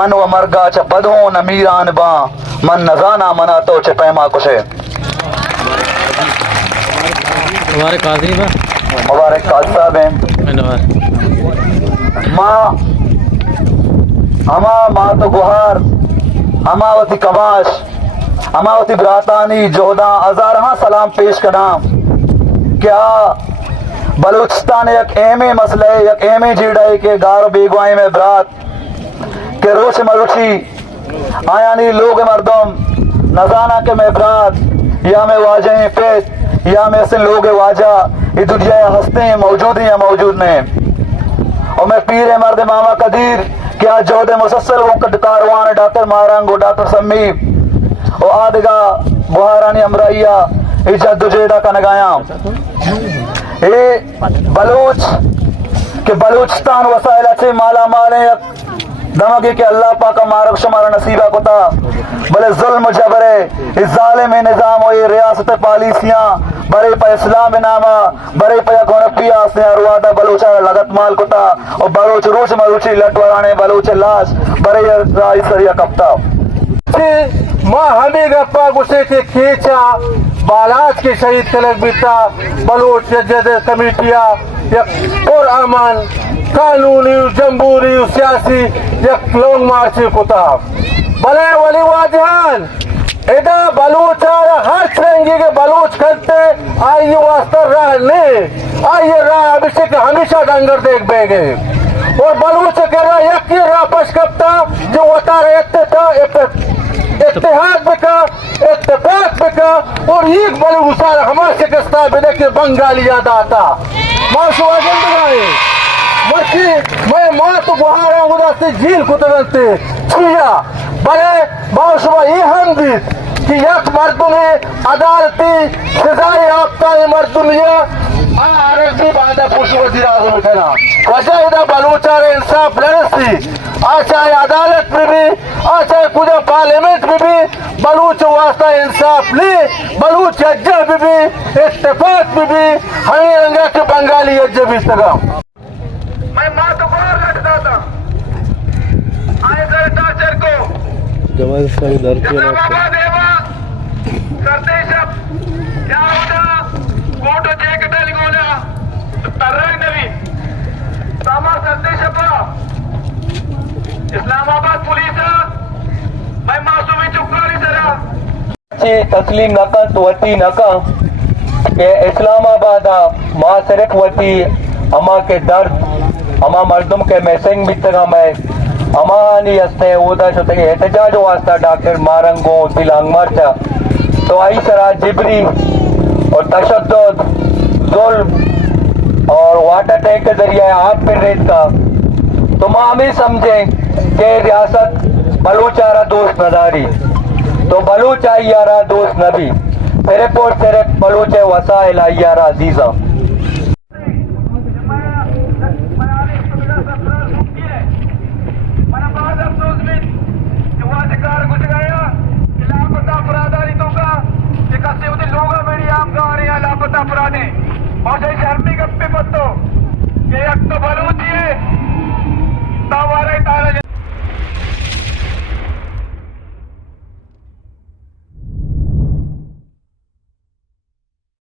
मन व मरगा च बदो न मीरान बा मन नजाना मना तो च पैमा कुसे मुबारक काजी बा मुबारक काजी साहब हैं माँ हमा माँ तो गुहार हमावती कमाश हमावती ब्रातानी जोधा हजारहा सलाम पेश करा क्या बलूचिस्तान एक एमे मसले एक एमे जीड़े के गार बेगवाई में बरात के रोश मरुची आयानी लोग मर्दम नजाना के में बरात या में वाजे पेट या में से लोग वाजा ये दुनिया हंसते हैं मौजूद हैं या मौजूद नहीं और मैं पीर मर्द मामा कदीर क्या जोधे मुसलसल वो कारवान डॉक्टर मारंगो डॉक्टर सम्मी और आदगा बुहारानी अमराइया इज्जत दुजेड़ा का नगाया ये बलूच के बलूचिस्तान वसाइल से माला माले दमगे के अल्लाह पाक का मारक शुमारा नसीबा को था भले जुल्म जबरे इस जालिम निज़ाम और ये रियासत पॉलिसियां बड़े पे इस्लाम नामा बड़े पे गोनपिया से अरवादा बलूचा लगत माल को था और बलूच रूच मरूची लटवराने बलूच लाश बड़े राई सरिया कप्ता माँ हमें गप्पा गुस्से के खींचा बालाज के शहीद कलक बीता बलूच जद कमेटिया और अमन कानूनी जमहूरी सियासी एक लॉन्ग मार्च कुता भले वली वाजहान इदा बलूच हर श्रेणी के बलूच करते आइए वास्ता राह नहीं आइए राह अभिषेक हमेशा डंगर देख बेगे और बलूच कर रहा एक राह पश करता जो होता रहते इत्तेहाद बिका इत्तेफाक बिका और एक बलूच हमारे शिकस्ता बिना के बंगाली याद आता माशु आगे मर्ची मैं माँ तो बुहारा उदा से झील कुतरते छिया बड़े बाशुबा ये हम दीत कि यक मर्दुने अदालती सजाए आपका ये मर्दुनिया आरजी बांधा पुष्प वजीर आज़म उठना वजह इधर बलूचार इंसाफ लड़सी आ चाहे अदालत में भी आ चाहे कुछ पार्लियामेंट में भी बलूच वास्ता इंसाफ ली बलूच अज्जा में भी इत्तेफाक में भी हमें रंगा के बंगाली अज्जा भी सगा मैं माँ तो बाहर लटता था आए गए टाचर को इस्लामाबाद एवा करते सब क्या होता कोटो जैकेट लिखोना तरंग नवी सामा करते सब इस्लामाबाद पुलिस मैं मासूमी चुकाली सरा तस्लीम नका तो वती नका के इस्लामाबाद माँ सिर्फ वती अमा के दर्द अमा मर्दम के मैसेंग भी तक मैं अमानी हस्ते उदा छुते के एहतजाज वास्ता डॉक्टर मारंगो दिलांग मरचा तो आई सरा जिबरी और तशद्दुद जुल्म और वाटर टैंक के जरिए आप पे रेत का तो हम ही समझें कि रियासत बलूचारा दोस्त नदारी तो बलूच आई यारा दोस्त नबी सिर्फ और सिर्फ बलूच वसाइल आई यारा अजीजा